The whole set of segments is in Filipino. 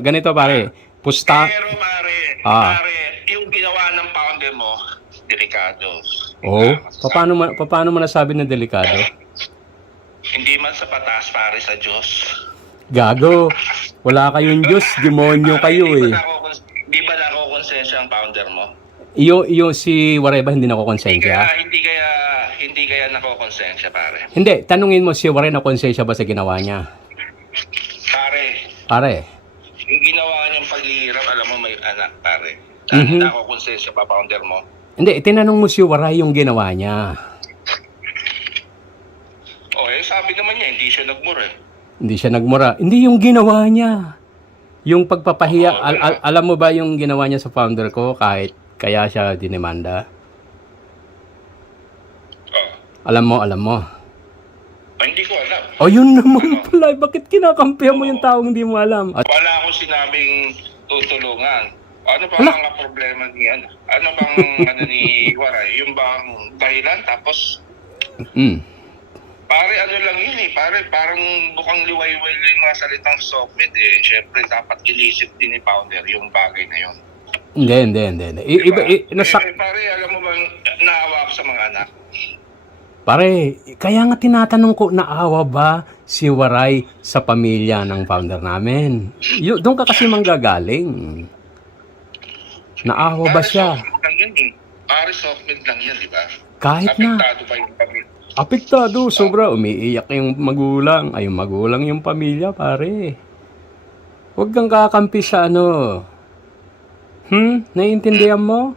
Ganito pare, pusta. Pero Ah. pare, yung ginawa ng founder mo, delikado. Oh, paano mo nasabi na delikado? Hindi man sa patas, pare, sa Diyos. Gago. Wala kayong Diyos, demonyo kayo eh. Di ba nakokonsensya ang founder mo? Iyo si Waray ba hindi nakokonsensya? Hindi kaya nakokonsensya, pare. Hindi, tanungin mo si Waray na konsensya ba sa ginawa niya? Pare. Yung ginawa niyang paghihirap, alam mo may anak, pare. Mhm. Nakokonsensya ba, founder mo? Hindi, tinanong mo si Waray yung ginawa niya. Sabi naman niya, hindi siya nagmura eh. Hindi siya nagmura. Hindi yung ginawa niya. Yung pagpapahiya, alam mo ba yung ginawa niya sa founder ko kahit kaya siya dinemanda? Alam mo. Hindi ko alam. Oh, yun naman pala. Bakit kinakampihan mo yung taong hindi mo alam? Wala akong sinabing tutulungan. Ano ba Wala. mga problema ni ano bang ni Waray? Yung bang dahilan? Tapos, pare, ano lang yun eh. Pare, parang bukang liwayway yung mga salitang softmed eh. Siyempre, dapat inisip din ni founder yung bagay na yun. Hindi. Pare, alam mo bang naawa ako sa mga anak? Pare, kaya nga tinatanong ko, naawa ba si Waray sa pamilya ng founder namin? Doon ka kasi manggagaling. Naawa ba siya? Softmed lang yun eh. Pare, softmed lang yun, di ba? Kahit na. Apektado ba yung pamilya? Apektado, sobra. Umiiyak yung magulang. Ay, yung magulang yung pamilya, pare. Huwag kang kakampi sa ano. Naiintindihan mo?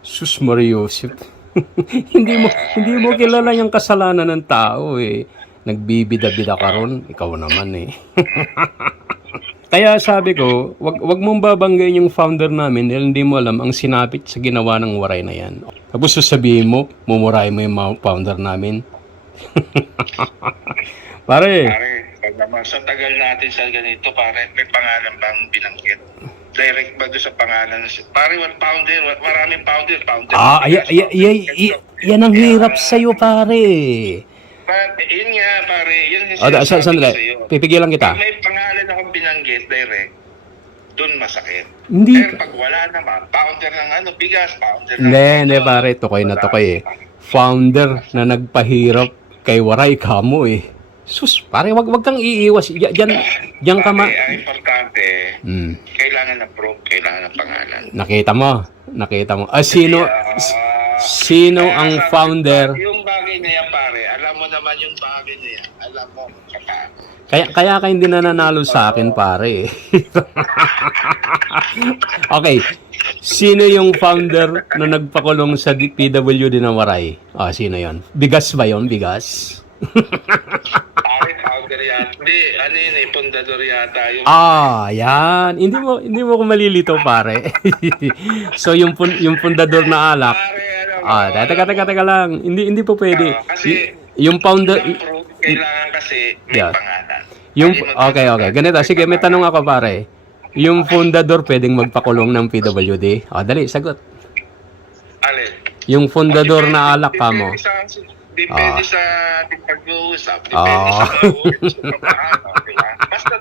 Sus Mariosip. hindi mo kilala yung kasalanan ng tao eh. Nagbibida-bida ka ron. Ikaw naman eh. Kaya sabi ko, wag mong babanggain yung founder namin dahil hindi mo alam ang sinapit sa ginawa ng Waray na yan. Tapos sasabihin mo, mumuray mo yung founder namin. Pare, naman, sa tagal natin sa ganito, pare, may pangalan bang binanggit? Direct ba doon sa pangalan? Pare, founder, maraming founder. yan ang hirap sa'yo, pare. Yun nga, pare, yun yung Sandali, pipigilan kita. Pag may pangalan akong binanggit, direct, doon masakit. Hindi. Pero pag wala naman, founder ng bigas, founder ng... Hindi, pare, tukoy na tukoy eh. Founder na nagpahirap kay Waray kamo eh. Sus, pare, wag kang iiwas. Diyan ka ma... Ang importante, kailangan ng proof, kailangan ng pangalan. Nakita mo. Sino ang founder? Yung bagay na yan, pare, alam mo naman yung bagay na yan. Alam mo, Kaya ka hindi nananalo sa akin, pare. Okay. Sino yung founder na nagpakulong sa PWD ng Waray? Sino yon? Bigas ba yon? Bigas? Pare, founder yan. Hindi, ano yun eh, pundador yata. Yan. Hindi mo ko malilito, pare. So, yung pundador na alak. Teka lang. Hindi po pwede. Kasi, yung founder... Kailangan kasi may pangalan. Okay. Ganito. Sige, may tanong ako, pare. Yung fundador pwedeng magpakulong ng PWD? Dali, sagot. Alin? Yung fundador na alak ka mo. Depende sa pag-uusap. Depende sa pag-uusap. Basta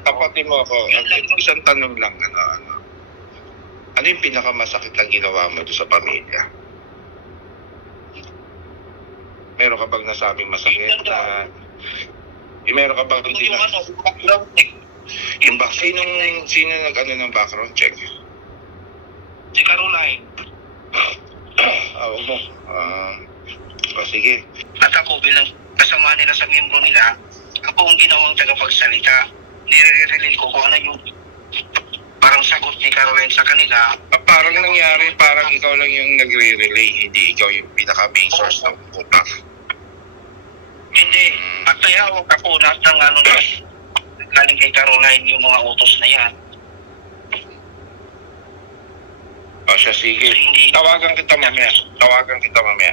tapatin mo ako. Isang tanong lang. Ano yung pinakamasakit lang ginawa mo doon sa pamilya? Meron ka bang nasabing masakit na... Meron ka bang hindi na... Yung sino nag-ano ng background check? Si Caroline. Huwag mo. Sige. At ako bilang kasama nila sa miyembro nila, ako ang ginawang tagapagsalita. Nire-relay ko kung ano yung parang sagot ni Caroline sa kanila. Parang nangyari, parang ikaw lang yung nagre-relay, hindi ikaw yung pinaka-main source ng utak. Hindi. At nayawag ako lahat ng galing kay Caroline yung mga utos na yan. Siya, sige. Tawagan kita mamaya.